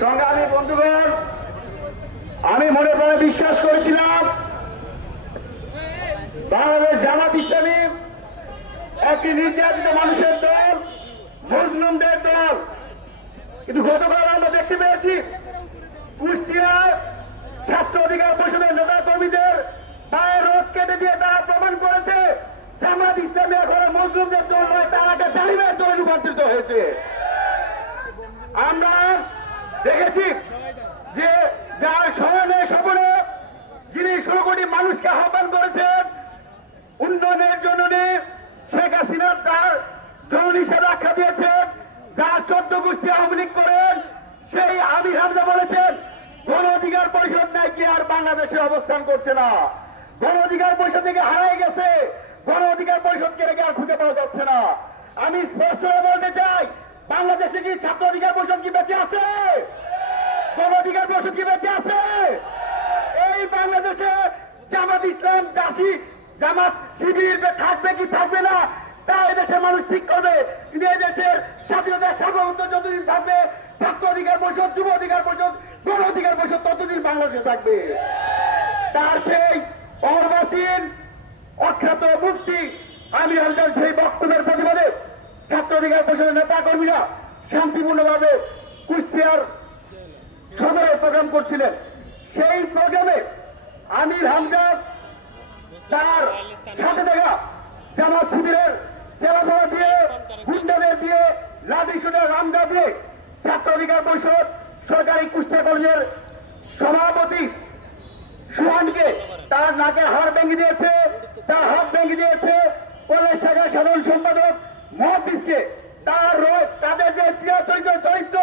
সংগ্রামী বন্ধুগণ, আমি মনে প্রাণে বিশ্বাস করেছিলাম বাংলাদেশ জামাত ইসলামী একটি নির্যাতিত মানুষের দল, মজলুমদের দল। কিন্তু গতকাল আমরা দেখতে পেয়েছি কুষ্টিয়ায় ছাত্র অধিকার পরিষদের নেতা কর্মীদের পায়ের রোগ কেটে দিয়ে তারা প্রমাণ করেছে জামাত ইসলামী এখন মজলুমদের দল নয়, তারা একটা জালিমের দলে রূপান্তরিত হয়েছে। আমরা দেখেছি যে যার স্মরণে স্বপনে যিনি 16 কোটি মানুষকে আহ্বান করেছেন উন্নয়নের জন্য, শেখ হাসিনা তার জননী হিসেবে আখ্যা দিয়েছেন, যার 14 গোষ্ঠী আওয়ামী লীগ করেন, সেই আমির হামজা বলেছেন গণ অধিকার পরিষদ নাকি আর বাংলাদেশে অবস্থান করছে না, গণ অধিকার পরিষদ থেকে হারাই গেছে, গণ অধিকার পরিষদকে রেখে আর খুঁজে পাওয়া যাচ্ছে না। আমি স্পষ্ট বলতে চাই, বাংলাদেশে কি ছাত্র অধিকার পরিষদ কি বেঁচে আছে? গণ অধিকার পরিষদ কি বেঁচে আছে? এই বাংলাদেশে জামাত ইসলাম, জামাত শিবির থাকবে কি থাকবে না তা এদেশের মানুষ ঠিক করবে। কিন্তু এই দেশের স্বাধীনতার সার্বভৌমত্ব যতদিন থাকবে, ছাত্র অধিকার পরিষদ, যুব অধিকার পরিষদ, গণ অধিকার পরিষদ ততদিন বাংলাদেশে থাকবে। তার সেই অর্বাচীন অখ্যাত মুফতি আমির হামজার সেই বক্তব্যের প্রতিবাদে ছাত্র অধিকার পরিষদের নেতা কর্মীরা শান্তিপূর্ণভাবে কুষ্টিয়ার সদরে প্রোগ্রাম করছিলেন। সেই প্রোগ্রামে আমির হামজা তার সাথে দেখা জামাত শিবিরের চেলাফেলা দিয়ে, গুন্ডাদের দিয়ে, লাঠি শুনে রামদা দিয়ে ছাত্র অধিকার পরিষদ সরকারি কুষ্টিয়া কলেজের সভাপতি সুহানকে তার নাকের হাড় ভেঙে দিয়েছে, তার হাত ভেঙে দিয়েছে। কলেজ শাখার সাধারণ সম্পাদক মহাদিসকে তাদের যে চিরাচরিত চরিত্র,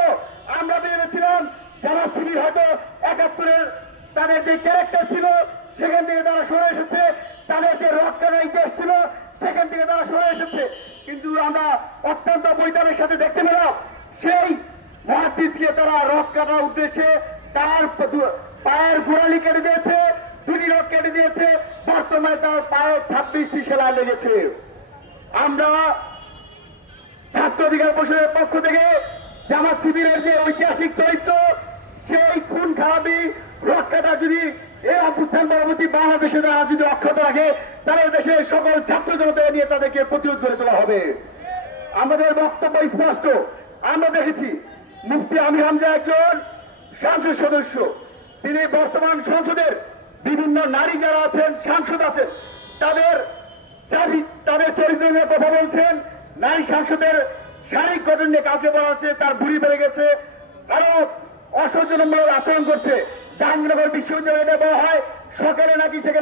আমরা ভেবেছিলাম জামাত শিবির হয়তো 71-এর তাদের যে ক্যারেক্টার ছিল সেখান থেকে তারা সরে এসেছে, তাদের যে রক্ষার ইতিহাস ছিল সেখান থেকে তারা সরে এসেছে। কিন্তু আমরা অত্যন্ত বৈতানের সাথে দেখতে পেলাম সেই মহাদিসকে তারা রক কাটার উদ্দেশ্যে তার পায়ের গোড়ালি কেটে দিয়েছে, 2টি রক কেটে দিয়েছে। বর্তমানে তার পায়ে 26টি সেলাই লেগেছে। আমরা ছাত্র অধিকার পরিষদের পক্ষ থেকে জামাত শিবিরের যে ঐতিহাসিক চরিত্র, সেই খুন খারাপি রক্ষাটা যদি এই অভ্যুত্থান পরবর্তী বাংলাদেশে তারা যদি অক্ষত রাখে, তাহলে দেশের সকল ছাত্র জনতা নিয়ে তাদেরকে প্রতিরোধ করে তোলা হবে। আমাদের বক্তব্য স্পষ্ট। আমরা দেখেছি মুফতি আমির হামজা একজন সংসদ সদস্য, তিনি বর্তমান সংসদের বিভিন্ন নারী যারা আছেন, সাংসদ আছেন, তাদের চরিত্র নিয়ে কথা বলছেন। নারী সাংসদের শারীরিক গঠন নিয়ে কাউকে বলা হচ্ছে তার বুড়ি বেড়ে গেছে, আরো অসৌজন্যমূলক আচরণ করছে। জাহাঙ্গীরনগর বিশ্ববিদ্যালয়ে বলা হয় সকালে নাকি সেখানে